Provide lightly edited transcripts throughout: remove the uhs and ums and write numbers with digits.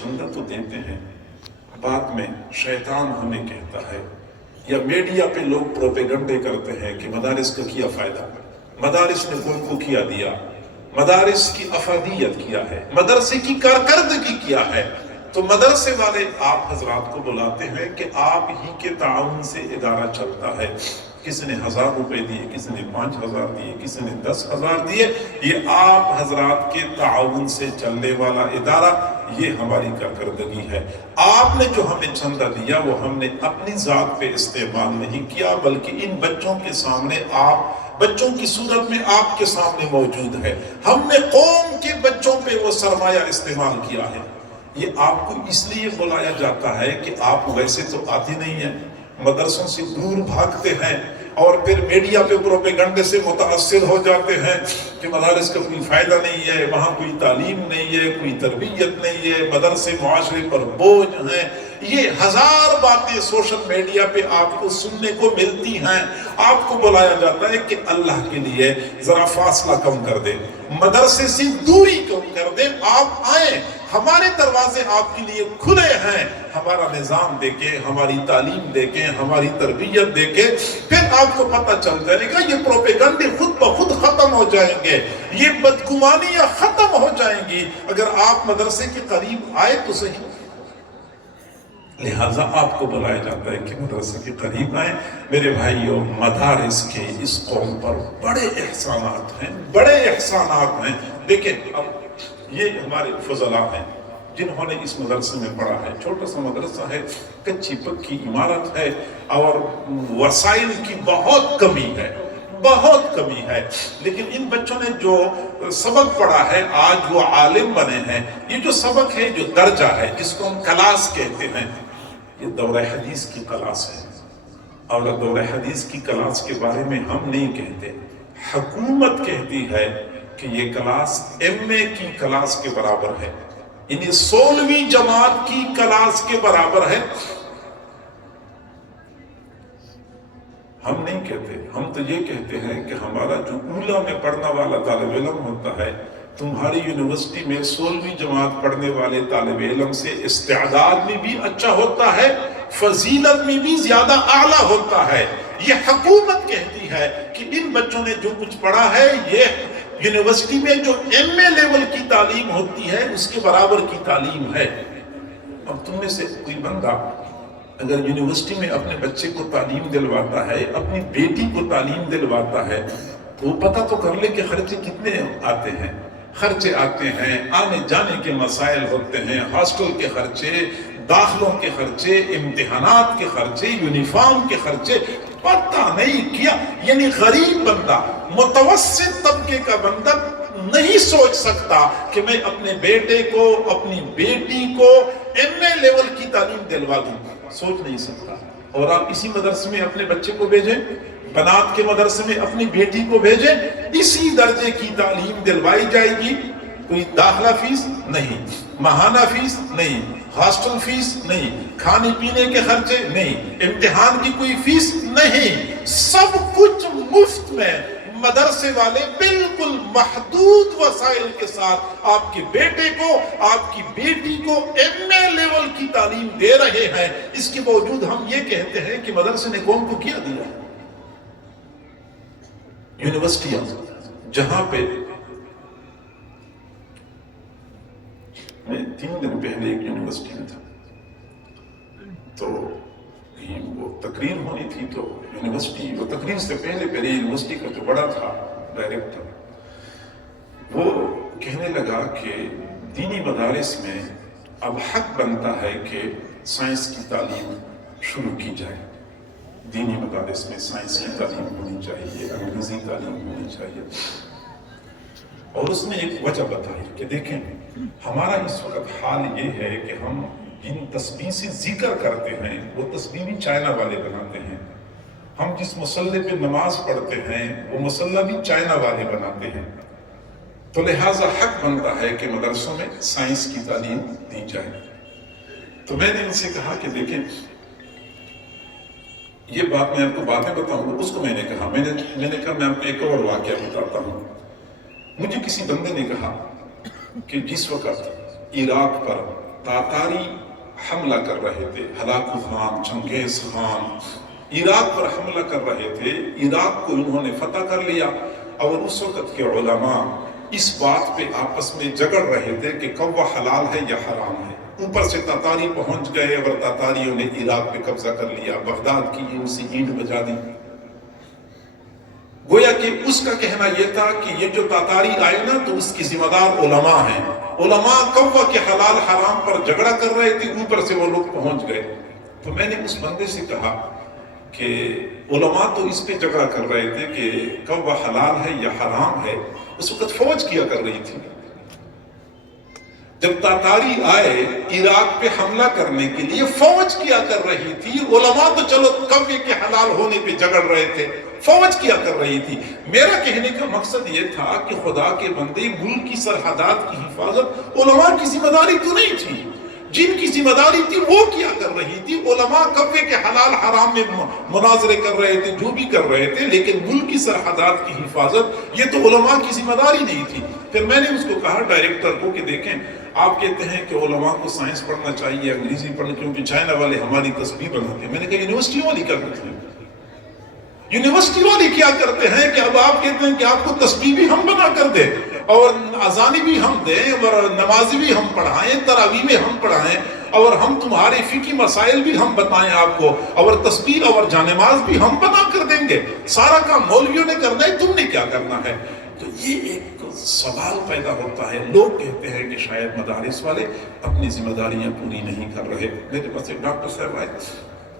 چندہ تو دیتے ہیں، بعد میں شیطان ہمیں کہتا ہے یا میڈیا پہ لوگ پروپیگنڈے کرتے ہیں کہ مدارس کا کیا فائدہ، مدارس نے قوم کو کیا دیا، مدارس کی افادیت کیا ہے، مدرسے کی کارکردگی کیا ہے۔ تو مدرسے والے آپ حضرات کو بلاتے ہیں کہ آپ ہی کے تعاون سے ادارہ چلتا ہے، کسی نے 1000 روپے دیے، کسی نے 5000 دیے، کسی نے 10,000 دیے، یہ آپ حضرات کے تعاون سے چلنے والا ادارہ، یہ ہماری کارکردگی ہے۔ آپ نے جو ہمیں چندہ دیا وہ ہم نے اپنی ذات پہ استعمال نہیں کیا، بلکہ ان بچوں کے سامنے بچوں کی صورت میں آپ کے سامنے موجود ہے، ہم نے قوم کے بچوں پہ وہ سرمایہ استعمال کیا ہے۔ یہ آپ کو اس لیے بلایا جاتا ہے کہ آپ ویسے تو آتے نہیں ہیں، مدرسوں سے دور بھاگتے ہیں اور پھر میڈیا پہ پروپیگنڈے سے متاثر ہو جاتے ہیں کہ مدارس کا کوئی فائدہ نہیں ہے، وہاں کوئی تعلیم نہیں ہے، کوئی تربیت نہیں ہے، مدرسے معاشرے پر بوجھ ہیں۔ یہ 1000 باتیں سوشل میڈیا پہ آپ کو سننے کو ملتی ہیں۔ آپ کو بلایا جاتا ہے کہ اللہ کے لیے ذرا فاصلہ کم کر دیں، مدرسے سے دوری کم کر دیں، آپ آئیں، ہمارے دروازے آپ کے لیے کھلے ہیں، ہمارا نظام دیکھیں، ہماری تعلیم دیکھیں، ہماری تربیت دیکھیں، پھر آپ کو پتہ چل جائے گا یہ پروپیگنڈے خود بخود ختم ہو جائیں گے، یہ بدگمانیاں ختم ہو جائیں گی اگر آپ مدرسے کے قریب آئے تو صحیح۔ لہٰذا آپ کو بلایا جاتا ہے کہ مدرسے کے قریب آئیں۔ میرے بھائیوں، مدارس کے اس قوم پر بڑے احسانات ہیں، بڑے احسانات ہیں۔ دیکھیں، اب یہ ہمارے فضلاء ہیں جنہوں نے اس مدرسے میں پڑھا ہے، چھوٹا سا مدرسہ ہے، کچی پکی عمارت ہے اور وسائل کی بہت کمی ہے، بہت کمی ہے، لیکن ان بچوں نے جو سبق پڑھا ہے، آج وہ عالم بنے ہیں۔ یہ جو سبق ہے، جو درجہ ہے، جس کو ہم کلاس کہتے ہیں، یہ دورہ حدیث کی کلاس ہے، اور دورہ حدیث کی کلاس کے بارے میں ہم نہیں کہتے، حکومت کہتی ہے کہ یہ کلاس ایم اے کی کلاس کے برابر ہے، یعنی 16ویں جماعت کی کلاس کے برابر ہے۔ ہم نہیں کہتے، ہم تو یہ کہتے ہیں کہ ہمارا جو اولا میں پڑھنا والا طالب علم ہوتا ہے، تمہاری یونیورسٹی میں 16ویں جماعت پڑھنے والے طالب علم سے استعداد میں بھی اچھا ہوتا ہے، فضیلت میں بھی زیادہ اعلیٰ ہوتا ہے۔ یہ حکومت کہتی ہے کہ ان بچوں نے جو کچھ پڑھا ہے، یہ یونیورسٹی میں جو ایم اے لیول کی تعلیم ہوتی ہے اس کے برابر کی تعلیم ہے۔ اب تم میں سے کوئی بندہ اگر یونیورسٹی میں اپنے بچے کو تعلیم دلواتا ہے، اپنی بیٹی کو تعلیم دلواتا ہے، تو وہ پتہ تو کر لے کہ خرچے کتنے آتے ہیں۔ خرچے آتے ہیں، آنے جانے کے مسائل ہوتے ہیں، ہاسٹل کے خرچے، داخلوں کے خرچے، امتحانات کے خرچے، یونیفارم کے خرچے، پتہ نہیں کیا۔ یعنی غریب بندہ، متوسط طبقے کا بندہ نہیں سوچ سکتا کہ میں اپنے بیٹے کو، اپنی بیٹی کو ایم اے لیول کی تعلیم دلوا دوں، سوچ نہیں سکتا۔ اور آپ اسی مدرسے میں اپنے بچے کو بھیجیں، بنات کے مدرسے میں اپنی بیٹی کو بھیجیں، اسی درجے کی تعلیم دلوائی جائے گی، کوئی داخلہ فیس نہیں، ماہانہ فیس نہیں، ہاسٹل فیس نہیں، کھانے پینے کے خرچے نہیں، امتحان کی کوئی فیس نہیں، سب کچھ مفت میں۔ مدرسے والے بالکل محدود وسائل کے ساتھ آپ کے بیٹے کو، آپ کی بیٹی کو ایم اے لیول کی تعلیم دے رہے ہیں۔ اس کے باوجود ہم یہ کہتے ہیں کہ مدرسے نے قوم کو کیا دیا۔ یونیورسٹیاں جہاں پہ میں 3 دن پہلے ایک یونیورسٹی میں تھا، تو وہ تقریر ہونی تھی، تو یونیورسٹی، وہ تقریر سے پہلے یونیورسٹی کا جو بڑا تھا ڈائریکٹر، وہ کہنے لگا کہ دینی مدارس میں اب حق بنتا ہے کہ سائنس کی تعلیم شروع کی جائے، دینی مدارس میں سائنس کی تعلیم ہونی چاہیے، انگریزی تعلیم ہونی چاہیے۔ اور اس نے ایک وجہ بتائی کہ دیکھیں، ہمارا اس وقت حال یہ ہے کہ ہم جن تسبیح سے ذکر کرتے ہیں وہ تسبیح بھی چائنا والے بناتے ہیں، ہم جس مصلے پہ نماز پڑھتے ہیں وہ مصلہ بھی چائنا والے بناتے ہیں، تو لہٰذا حق بنتا ہے کہ مدرسوں میں سائنس کی تعلیم دی جائے۔ تو میں نے ان سے کہا کہ دیکھیں، یہ بات میں آپ کو باتیں بتاؤں گا، اس کو میں نے کہا میں آپ کو ایک اور واقعہ بتاتا ہوں۔ مجھے کسی بندے نے کہا کہ جس وقت عراق پر تاتاری حملہ کر رہے تھے، ہلاکو خان، چنگیز خان عراق پر حملہ کر رہے تھے، عراق کو انہوں نے فتح کر لیا، اور اس وقت کے علماء اس بات پہ آپس میں جگڑ رہے تھے کہ کب وہ حلال ہے یا حرام ہے۔ اوپر سے تاتاری پہنچ گئے اور تاتاریوں نے عراق پہ قبضہ کر لیا، بغداد کی اسی اینٹ بجا دی۔ گویا کہ اس کا کہنا یہ تھا کہ یہ جو تاتاری آئے نا تو اس کی ذمہ دار علماء ہیں، علماء کوا کے حلال حرام پر جھگڑا کر رہے تھے، اوپر سے وہ لوگ پہنچ گئے۔ تو میں نے اس بندے سے کہا کہ علماء تو اس پہ جھگڑا کر رہے تھے کہ کوا حلال ہے یا حرام ہے، اس وقت فوج کیا کر رہی تھی۔ جب تاتاری آئے عراق پہ حملہ کرنے کے لیے فوج کیا کر رہی تھی، علماء تو چلو کوے کے حلال ہونے پہ جھگڑ رہے تھے، فوج کیا کر رہی تھی۔ میرا کہنے کا مقصد یہ تھا کہ خدا کے بندے، ملک کی سرحدات کی حفاظت علماء کی ذمہ داری تو نہیں تھی، جن کی ذمہ داری تھی وہ کیا کر رہی تھی۔ علماء کوے کے حلال حرام میں مناظرے کر رہے تھے، جو بھی کر رہے تھے، لیکن ملک کی سرحدات کی حفاظت یہ تو علماء کی ذمہ داری نہیں تھی۔ پھر میں نے اس کو کہا ڈائریکٹر کو کہ دیکھیں، آپ کہتے ہیں کہ علماء کو سائنس پڑھنا چاہیے، انگریزی پڑھنا، کیونکہ چائنا والے ہماری تصویر بناتے ہیں۔ میں نے کہا یونیورسٹی والے کیا کرتے ہیں؟ یونیورسٹی والے کیا کرتے ہیں کہ اب آپ کہتے ہیں کہ آپ کو تسبیح بھی ہم بنا کر دیں، اور اذانی بھی ہم دیں، اور نمازی بھی ہم پڑھائیں، تراویح بھی ہم پڑھائیں، اور ہم تمہارے فقہی مسائل بھی ہم بتائیں آپ کو، اور تسبیح اور جانماز بھی ہم بنا کر دیں گے۔ سارا کام مولویوں نے کرنا ہے، تم نے کیا کرنا ہے؟ تو یہ ایک سوال پیدا ہوتا ہے۔ لوگ کہتے ہیں کہ شاید مدارس والے اپنی ذمہ داریاں پوری نہیں کر رہے۔ میرے پاس ایک ڈاکٹر صاحب آئے،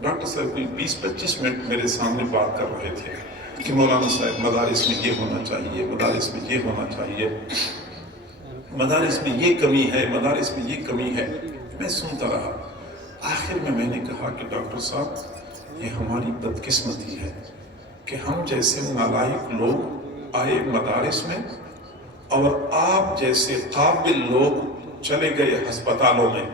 ڈاکٹر صاحب کوئی 20-25 منٹ میرے سامنے بات کر رہے تھے کہ مولانا صاحب مدارس میں یہ ہونا چاہیے، مدارس میں یہ ہونا چاہیے، مدارس میں یہ کمی ہے، مدارس میں یہ کمی ہے۔ میں سنتا رہا، آخر میں نے کہا کہ ڈاکٹر صاحب یہ ہماری بدقسمتی ہے کہ ہم جیسے نالائق لوگ آئے مدارس میں، اور آپ جیسے قابل لوگ چلے گئے ہسپتالوں میں۔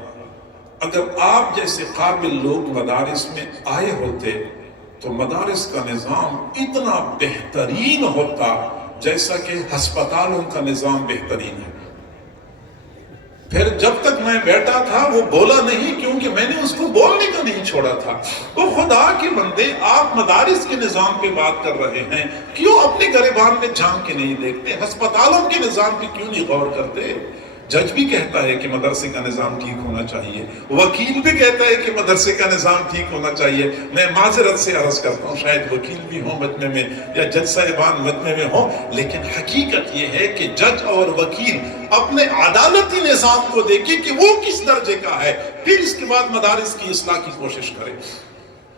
اگر آپ جیسے قابل لوگ مدارس میں آئے ہوتے تو مدارس کا نظام اتنا بہترین ہوتا جیسا کہ ہسپتالوں کا نظام بہترین ہے۔ پھر جب تک میں بیٹھا تھا وہ بولا نہیں، کیونکہ میں نے اس کو بولنے کا نہیں چھوڑا تھا۔ وہ خدا کے بندے، آپ مدارس کے نظام پہ بات کر رہے ہیں، کیوں اپنے گریبان میں جھانک کے نہیں دیکھتے؟ ہسپتالوں کے نظام پہ کیوں نہیں غور کرتے؟ جج بھی کہتا ہے کہ مدرسے کا نظام ٹھیک ہونا چاہیے، وکیل بھی کہتا ہے کہ مدرسے کا نظام ٹھیک ہونا چاہیے۔ میں معذرت سے عرض کرتا ہوں، شاید وکیل بھی ہوں مجمع میں یا جج صاحبان مجمع میں ہوں، لیکن حقیقت یہ ہے کہ جج اور وکیل اپنے عدالتی نظام کو دیکھیں کہ وہ کس درجے کا ہے، پھر اس کے بعد مدارس کی اصلاح کی کوشش کریں۔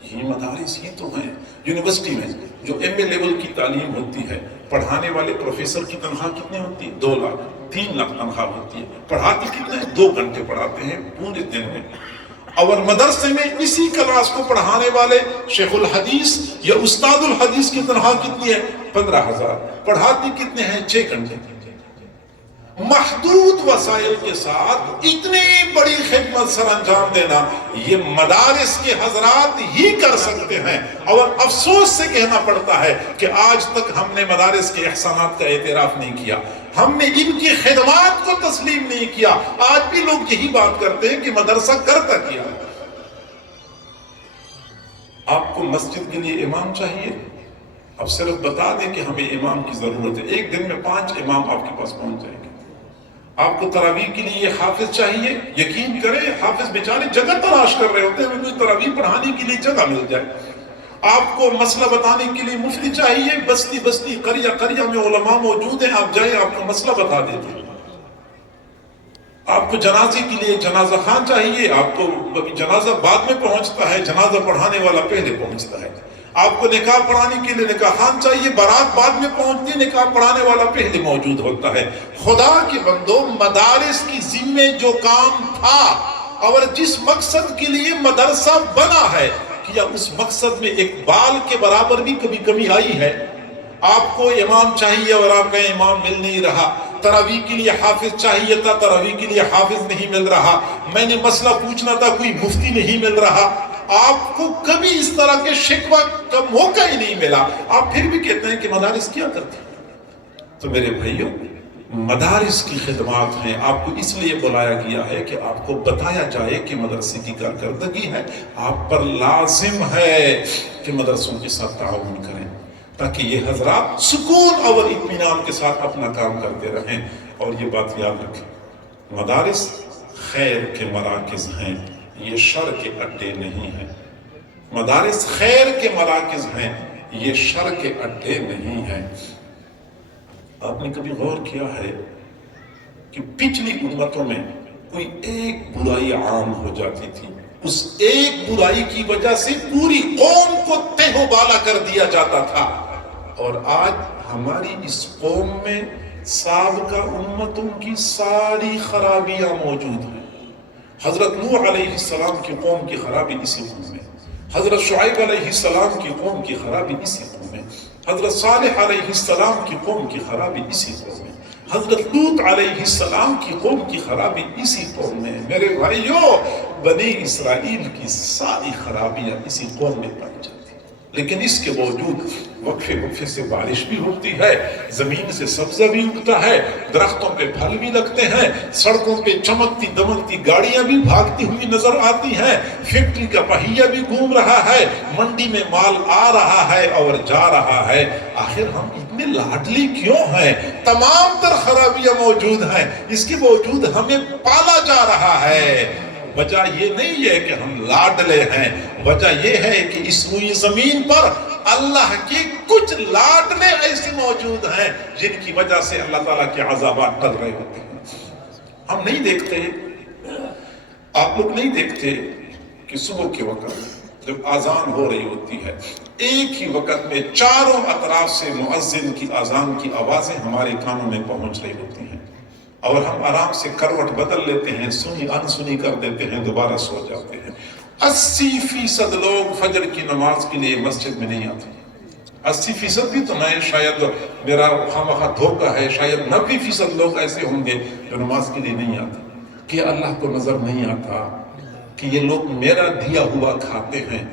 یہ مدارس ہی تو ہیں۔ یونیورسٹی میں جو ایم اے لیول کی تعلیم ہوتی ہے، پڑھانے والے پروفیسر کی تنخواہ کتنی ہوتی ہے؟ 2 لاکھ 3 لاکھ تنخواہ ہوتی ہے۔ پڑھاتے کتنے ہیں؟ 2 گھنٹے پڑھاتے ہیں پورے دن میں۔ اور مدرسے میں اسی کلاس کو پڑھانے والے شیخ الحدیث یا استاد الحدیث کی تنخواہ کتنی ہے؟ 15,000۔ پڑھاتے کتنے ہیں؟ 6 گھنٹے۔ محدود وسائل کے ساتھ اتنی بڑی خدمت سر انجام دینا، یہ مدارس کے حضرات ہی کر سکتے ہیں۔ اور افسوس سے کہنا پڑتا ہے کہ آج تک ہم نے مدارس کے احسانات کا اعتراف نہیں کیا، ہم نے ان کی خدمات کو تسلیم نہیں کیا۔ آج بھی لوگ یہی بات کرتے ہیں کہ مدرسہ کرتا کیا۔ آپ کو مسجد کے لیے امام چاہیے، اب صرف بتا دیں کہ ہمیں امام کی ضرورت ہے، ایک دن میں 5 امام آپ کے پاس پہنچ جائیں گے۔ آپ کو تراویح کے لیے حافظ چاہیے، یقین کریں حافظ بیچارے جگہ تلاش کر رہے ہوتے ہیں، ہمیں کوئی تراویح پڑھانے کے لیے جگہ مل جائے۔ آپ کو مسئلہ بتانے کے لیے مفتی چاہیے، بستی بستی قریہ قریہ میں علماء موجود ہیں، آپ جائیں آپ کو مسئلہ بتا دیتے ہیں۔ آپ کو جنازے کے لیے جنازہ خان چاہیے، آپ کو جنازہ بعد میں پہنچتا ہے، جنازہ پڑھانے والا پہلے پہنچتا ہے۔ آپ کو نکاح پڑھانے کے لیے نکاح خان چاہیے، بارات بعد میں پہنچتی ہے، نکاح پڑھانے والا پہلے موجود ہوتا ہے۔ خدا کے بندو، مدارس کی ذمہ جو کام تھا اور جس مقصد کے لیے مدرسہ بنا ہے، کیا اس مقصد میں ایک بال کے برابر بھی کبھی کمی آئی ہے؟ آپ کو امام چاہیے اور آپ کا امام مل نہیں رہا، تراویح کے لیے حافظ چاہیے تھا، تراویح کے لیے حافظ نہیں مل رہا، میں نے مسئلہ پوچھنا تھا، کوئی مفتی نہیں مل رہا، آپ کو کبھی اس طرح کے شکوہ کا موقع ہی نہیں ملا، آپ پھر بھی کہتے ہیں کہ مدارس کیا کرتی ہیں۔ تو میرے بھائیوں، مدارس کی خدمات ہیں. آپ کو اس لیے بلایا گیا ہے کہ آپ کو بتایا جائے کہ مدرسے کی کارکردگی ہے، آپ پر لازم ہے کہ مدرسوں کے ساتھ تعاون کریں تاکہ یہ حضرات سکون اور اطمینان کے ساتھ اپنا کام کرتے رہیں. اور یہ بات یاد رکھیں، مدارس خیر کے مراکز ہیں، یہ شر کے اڈے نہیں ہیں. مدارس خیر کے مراکز ہیں، یہ شر کے اڈے نہیں ہیں. آپ نے کبھی غور کیا ہے کہ پچھلی امتوں میں کوئی ایک برائی عام ہو جاتی تھی، اس ایک برائی کی وجہ سے پوری قوم کو تہ و بالا کر دیا جاتا تھا. اور آج ہماری اس قوم میں سابقہ امتوں کی ساری خرابیاں موجود ہیں. حضرت نوح علیہ السلام کی قوم کی خرابی اسی قوم میں، حضرت شعیب علیہ السلام کی قوم کی خرابی اسی قوم میں، حضرت صالح علیہ السلام کی قوم کی خرابی اسی قوم میں، حضرت لوط علیہ السلام کی قوم کی خرابی اسی قوم میں. میرے بھائیو، بنی اسرائیل کی ساری خرابیاں اسی قوم میں پائی جاتی. لیکن اس کے باوجود وقفے وقفے سے بارش بھی ہوتی ہے، زمین سے سبزہ بھی اگتا ہے، درختوں پہ پھل بھی لگتے ہیں، سڑکوں پہ چمکتی دمکتی گاڑیاں بھی بھاگتی ہوئی نظر آتی ہیں، فیکٹری کا پہیہ بھی گھوم رہا ہے، منڈی میں مال آ رہا ہے اور جا رہا ہے. آخر ہم اتنے لاڈلی کیوں ہیں؟ تمام تر خرابیاں موجود ہیں، اس کے باوجود ہمیں پالا جا رہا ہے. وجہ یہ نہیں ہے کہ ہم لاڈلے ہیں، وجہ یہ ہے کہ اس روئی زمین پر اللہ کے کچھ لاڈلے ایسے موجود ہیں جن کی وجہ سے اللہ تعالیٰ کے عذابات ٹل رہے ہوتے ہیں. ہم نہیں دیکھتے، آپ لوگ نہیں دیکھتے کہ صبح کے وقت جب آذان ہو رہی ہوتی ہے، ایک ہی وقت میں چاروں اطراف سے مؤذن کی آذان کی آوازیں ہمارے کانوں میں پہنچ رہی ہوتی ہیں، اور ہم آرام سے کروٹ بدل لیتے ہیں، سنی انسنی کر دیتے ہیں، دوبارہ سو جاتے ہیں. 80% لوگ فجر کی نماز کے لیے مسجد میں نہیں آتے. 80% بھی تو نہیں، شاید میرا خامخواہ دھوکہ ہے، شاید 90% لوگ ایسے ہوں گے جو نماز کے لیے نہیں آتے. کہ اللہ کو نظر نہیں آتا کہ یہ لوگ میرا دیا ہوا کھاتے ہیں،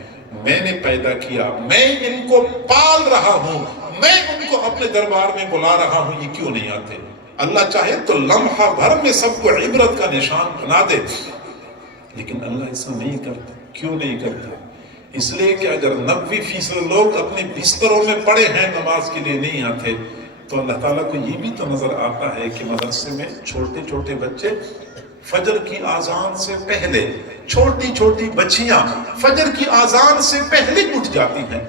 میں نے پیدا کیا، میں ان کو پال رہا ہوں، میں ان کو اپنے دربار میں بلا رہا ہوں، یہ کیوں نہیں آتے؟ اللہ چاہے تو لمحہ بھر میں سب کو عبرت کا نشان بنا دے، لیکن اللہ ایسا نہیں کرتا. کیوں نہیں کرتا؟ اس لیے کہ اگر 90% لوگ اپنے بستروں میں پڑے ہیں، نماز کے لیے نہیں آتے، تو اللہ تعالیٰ کو یہ بھی تو نظر آتا ہے کہ مدرسے میں چھوٹے چھوٹے بچے فجر کی آذان سے پہلے، چھوٹی چھوٹی بچیاں فجر کی آذان سے پہلے اٹھ جاتی ہیں،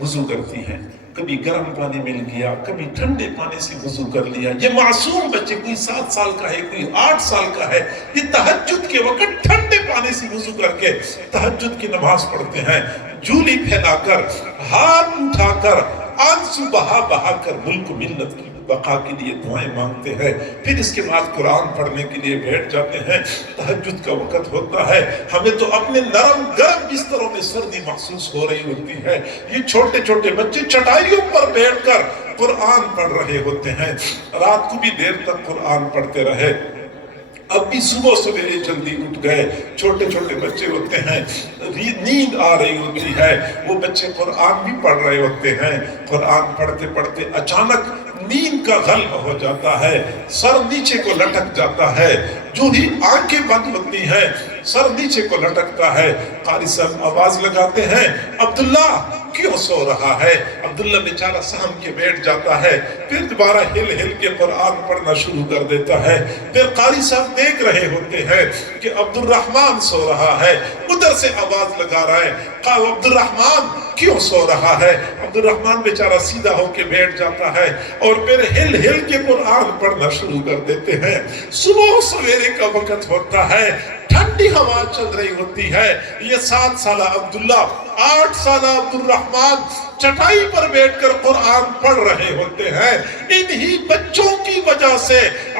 وضو کرتی ہیں. کبھی گرم پانی مل گیا، کبھی ٹھنڈے پانی سے وضو کر لیا. یہ معصوم بچے، کوئی 7 سال کا ہے، کوئی 8 سال کا ہے، یہ تہجد کے وقت ٹھنڈے پانی سے وضو کر کے تہجد کی نماز پڑھتے ہیں، جولی پھیلا کر، ہاتھ اٹھا کر، آنسو بہا بہا کر ملک ملت کی بقا کے لیے دعائیں مانگتے ہیں. پھر اس کے بعد قرآن پڑھنے کے لیے بیٹھ جاتے ہیں. تہجد کا وقت ہوتا ہے، ہمیں تو اپنے نرم گرم بستروں میں سردی محسوس ہو رہی ہوتی ہے. یہ چھوٹے چھوٹے بچے چٹائیوں پر بیٹھ کر قرآن پڑھ رہے ہوتے ہیں، رات کو بھی دیر تک قرآن پڑھتے رہے. اب بھی صبح سویرے جلدی اٹھ گئے، چھوٹے چھوٹے بچے ہوتے ہیں، نیند آ رہی ہوتی ہے، وہ بچے قرآن بھی پڑھ رہے ہوتے ہیں. قرآن پڑھتے پڑھتے اچانک نیند کا غلبہ ہو جاتا ہے، سر نیچے کو لٹک جاتا ہے. جو ہی آنکھیں بند ہوتی ہیں، سر نیچے کو لٹکتا ہے. قاری صاحب آواز لگاتے ہیں، عبداللہ کیوں سو رہا ہے؟ عبداللہ بیچارہ سہم کے بیٹھ جاتا ہے، پھر دوبارہ ہل ہل کے قرآن پڑھنا شروع کر دیتا ہے. پھر قاری صاحب دیکھ رہے ہوتے ہیں کہ عبد الرحمن سو رہا ہے، ادھر سے آواز لگا رہا ہے، عبد الرحمن کیوں سو رہا ہے؟ عبد الرحمن بیچارہ سیدھا ہو کے بیٹھ جاتا ہے اور پھر ہل ہل کے قرآن پڑھنا شروع کر دیتے ہیں. صبح سویرے کا وقت ہوتا ہے، ٹھنڈی ہوا چل رہی ہوتی ہے. یہ 7 سالہ عبداللہ، 8 سالہ عبد الرحمن چٹائی پر بیٹھ کر قرآن پڑھ رہے ہوتے ہیں. انہی بچوں کی وجہ سے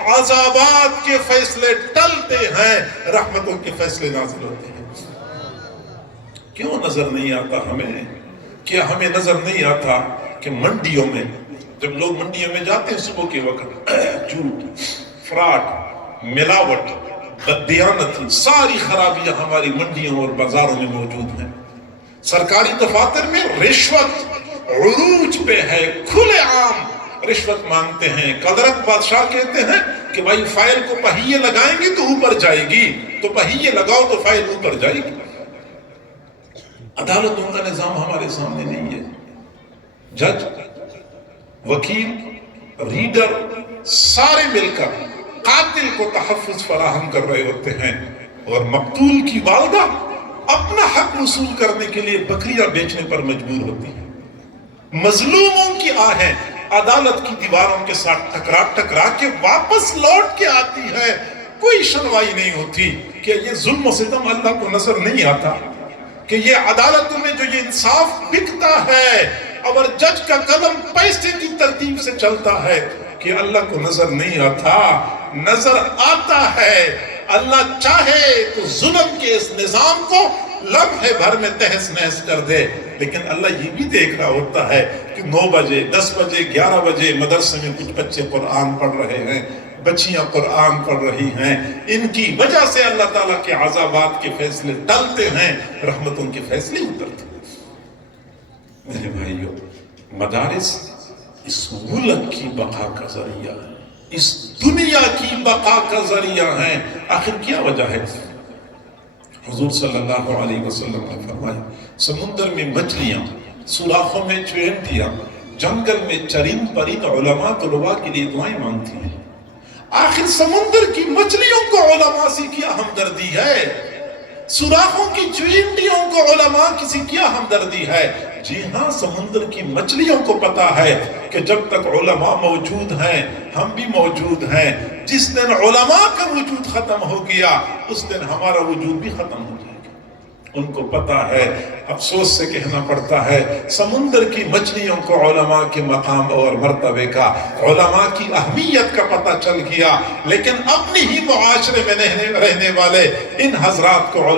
عذابات کے فیصلے ٹلتے ہیں، رحمتوں کے فیصلے نازل ہوتے ہیں. کیوں نظر نہیں آتا ہمیں؟ کیا ہمیں نظر نہیں آتا کہ منڈیوں میں جب لوگ منڈیوں میں جاتے ہیں صبح کے وقت، جھوٹ، فراڈ، ملاوٹ، بددیانتی، ساری خرابیاں ہماری منڈیوں اور بازاروں میں موجود ہیں. سرکاری دفاتر میں رشوت عروج پہ ہے، کھلے عام رشوت مانگتے ہیں۔ قدرت بادشاہ کہتے ہیں کہ بھائی فائل کو پہیے لگائیں گے تو اوپر جائے گی، تو پہیے لگاؤ تو فائل اوپر جائے گی۔ عدالتوں کا نظام ہمارے سامنے نہیں ہے۔ جج، وکیل، ریڈر سارے مل کر قاتل کو تحفظ فراہم کر رہے ہوتے ہیں، اور مقتول کی والدہ اپنا حق وصول کرنے کے لیے بکریاں بیچنے پر مجبور ہوتی ہیں۔ مظلوموں کی آہیں عدالت کی دیواروں کے ساتھ ٹکرا ٹکرا کے واپس لوٹ کے آتی ہے، کوئی سنوائی نہیں ہوتی۔ کہ یہ ظلم و ستم اللہ کو نظر نہیں آتا؟ کہ یہ عدالتوں میں جو یہ انصاف بکتا ہے، اور جج کا قدم پیسے کی ترتیب سے چلتا ہے، کہ اللہ کو نظر نہیں آتا؟ نظر آتا ہے۔ اللہ چاہے تو ظلم کے اس نظام کو لمحے بھر میں تہس نہس کر دے، لیکن اللہ یہ بھی دیکھ رہا ہوتا ہے کہ 9 بجے 10 بجے 11 بجے مدرسے میں کچھ بچے قرآن پڑھ رہے ہیں، بچیاں قرآن پڑھ رہی ہیں، ان کی وجہ سے اللہ تعالیٰ کے عذابات کے فیصلے ٹلتے ہیں، رحمتوں کے فیصلے اترتے ہیں۔ میرے بھائیو، مدارس اس ملک کی بقا کا ذریعہ ہے، اس دنیا کی بقا کا ذریعہ ہے۔ آخر کیا وجہ ہے؟ حضور صلی اللہ علیہ وسلم نے فرمایا، سمندر میں مچھلیاں، سوراخوں میں چیونٹیاں، جنگل میں چرند پرند علماء طلباء کے لیے دعائیں مانگتی ہیں۔ آخر سمندر کی مچھلیوں کو علماء سے کیا ہمدردی ہے؟ سوراخوں کی چیونٹیوں کو علماء کی کیا ہمدردی ہے؟ جی ہاں، سمندر کی مچھلیوں کو پتا ہے کہ جب تک علماء موجود ہیں ہم بھی موجود ہیں۔ جس دن علماء کا وجود ختم ہو گیا، اس دن ہمارا وجود بھی ختم ہو جائے گا۔ ان کو پتا ہے، افسوس سے کہنا پڑتا ہے، سمندر کی مچھلیوں کو علماء کے مقام اور مرتبے کا، علماء کی اہمیت کا پتہ چل گیا، لیکن اپنی ہی معاشرے میں رہنے والے ان حضرات کو